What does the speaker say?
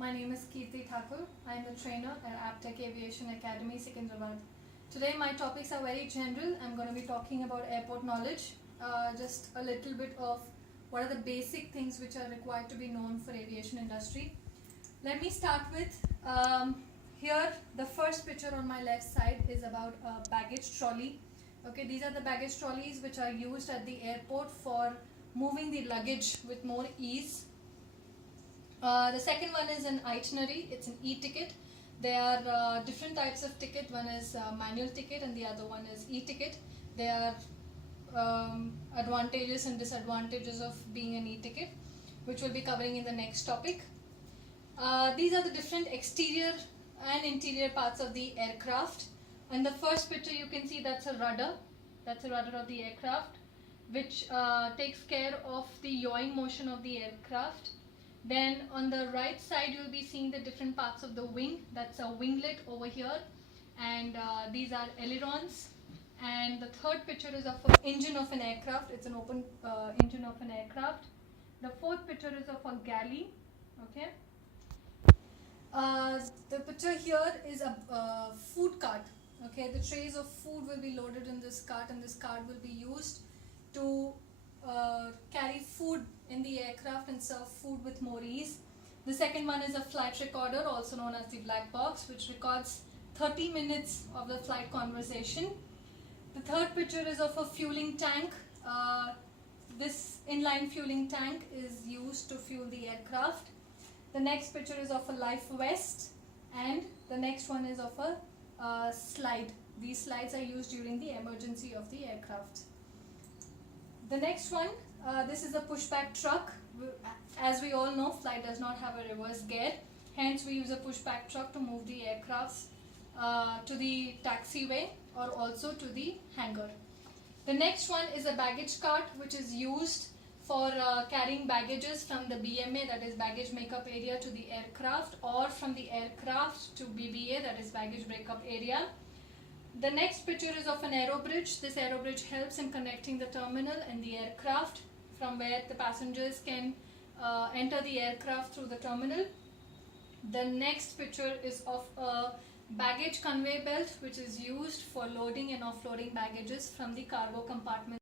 My name is Kirti Thakur. I am the trainer at Aptech Aviation Academy, Secunderabad. Today my topics are very general. I'm going to be talking about airport knowledge, just a little bit of what are the basic things which are required to be known for aviation industry. Let me start with, here the first picture on my left side is about a baggage trolley. Okay, these are the baggage trolleys which are used at the airport for moving the luggage with more ease. The second one is an itinerary. It's an e-ticket. There are different types of ticket. One is manual ticket and the other one is e-ticket. There are advantages and disadvantages of being an e-ticket, which we'll be covering in the next topic. These are the different exterior and interior parts of the aircraft. In the first picture you can see that's a rudder. That's a rudder of the aircraft, which takes care of the yawing motion of the aircraft. Then on the right side you'll be seeing the different parts of the wing. That's a winglet over here, and these are ailerons. And the third picture is of an engine of an aircraft. It's an open engine of an aircraft. The fourth picture is of a galley. Okay. The picture here is a food cart. Okay, the trays of food will be loaded in this cart, and this cart will be used to carry food in the aircraft and serve food with more ease. The second one is a flight recorder, also known as the black box, which records 30 minutes of the flight conversation. The third picture is of a fueling tank. This inline fueling tank is used to fuel the aircraft. The next picture is of a life vest, and the next one is of a slide. These slides are used during the emergency of the aircraft. The next one, this is a pushback truck. As we all know, flight does not have a reverse gear. Hence, we use a pushback truck to move the aircrafts to the taxiway or also to the hangar. The next one is a baggage cart, which is used for carrying baggages from the BMA, that is baggage makeup area, to the aircraft, or from the aircraft to BBA, that is baggage breakup area. The next picture is of an aerobridge. This aerobridge helps in connecting the terminal and the aircraft, from where the passengers can enter the aircraft through the terminal. The next picture is of a baggage conveyor belt, which is used for loading and offloading baggages from the cargo compartment.